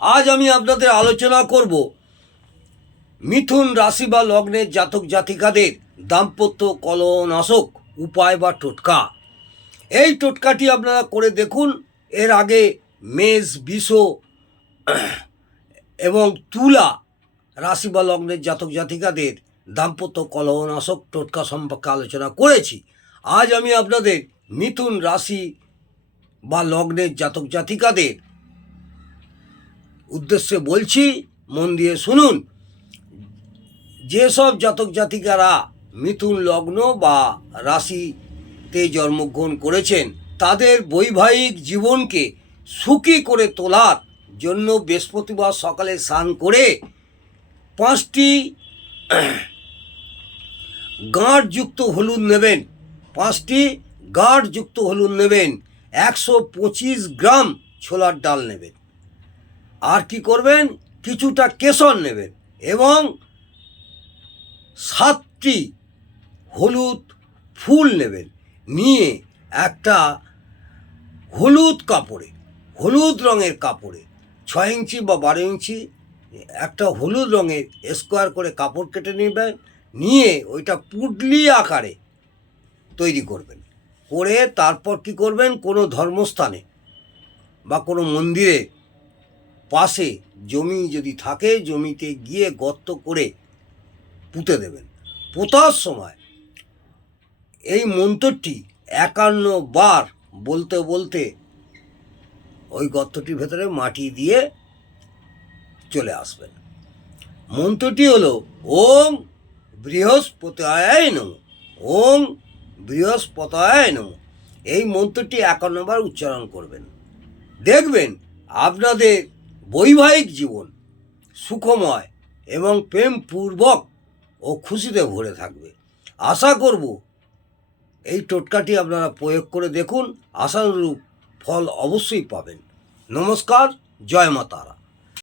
আজ আমি আপনাদের আলোচনা করব মিথুন রাশি বা লগ্নের জাতক জাতিকাদের দাম্পত্য কলহনাশক উপায় বা টোটকা। এই টোটকাটি আপনারা করে দেখুন। এর আগে মেষ, বৃষ এবং তুলা রাশি বা লগ্নের জাতক জাতিকাদের দাম্পত্য কলহনাশক টোটকা সম্পর্কে আলোচনা করেছি। আজ আমি আপনাদের মিথুন রাশি বা লগ্নের জাতক জাতিকাদের উদ্দেশ্যে বলছি, মন দিয়ে শুনুন। যেসব জাতক জাতিকারা মিথুন লগ্ন বা রাশিতে জন্মগ্রহণ করেছেন তাদের বৈবাহিক জীবনকে সুখী করে তোলার জন্য বৃহস্পতিবার সকালে স্নান করে 5টি গাঁটযুক্ত হলুদ নেবেন। 5টি গাঁটযুক্ত হলুদ নেবেন। 125 গ্রাম ছোলার ডাল নেবেন। আর কি করবেন, কিছুটা কেশর নেবেন এবং 7টি হলুদ ফুল নেবেন। নিয়ে একটা হলুদ কাপড়ে, হলুদ রঙের কাপড়ে 6 ইঞ্চি বা 12 ইঞ্চি একটা হলুদ রঙের স্কোয়ার করে কাপড় কেটে নেবেন। নিয়ে ওইটা পুডলি আকারে তৈরি করবেন। করে তারপর কি করবেন, কোনো ধর্মস্থানে বা কোনো মন্দিরে পাশে জমি যদি থাকে জমিতে গিয়ে গর্ত করে পুঁতে দেবেন। পোতার সময় এই মন্ত্রটি 51 বার বলতে বলতে ওই গর্তটির ভেতরে মাটি দিয়ে চলে আসবেন। মন্ত্রটি হলো ওম বৃহস্পতায় নমঃ, ওম বৃহস্পতায় নমঃ। এই মন্ত্রটি 51 বার উচ্চারণ করবেন। দেখবেন আপনাদের বৈবাহিক জীবন সুখময় এবং প্রেমপূর্বক ও খুশিতে ভরে থাকবে। আশা করব এই টোটকাটি আপনারা প্রয়োগ করে দেখুন, আশানুরূপ ফল অবশ্যই পাবেন। নমস্কার, জয় মা তারা।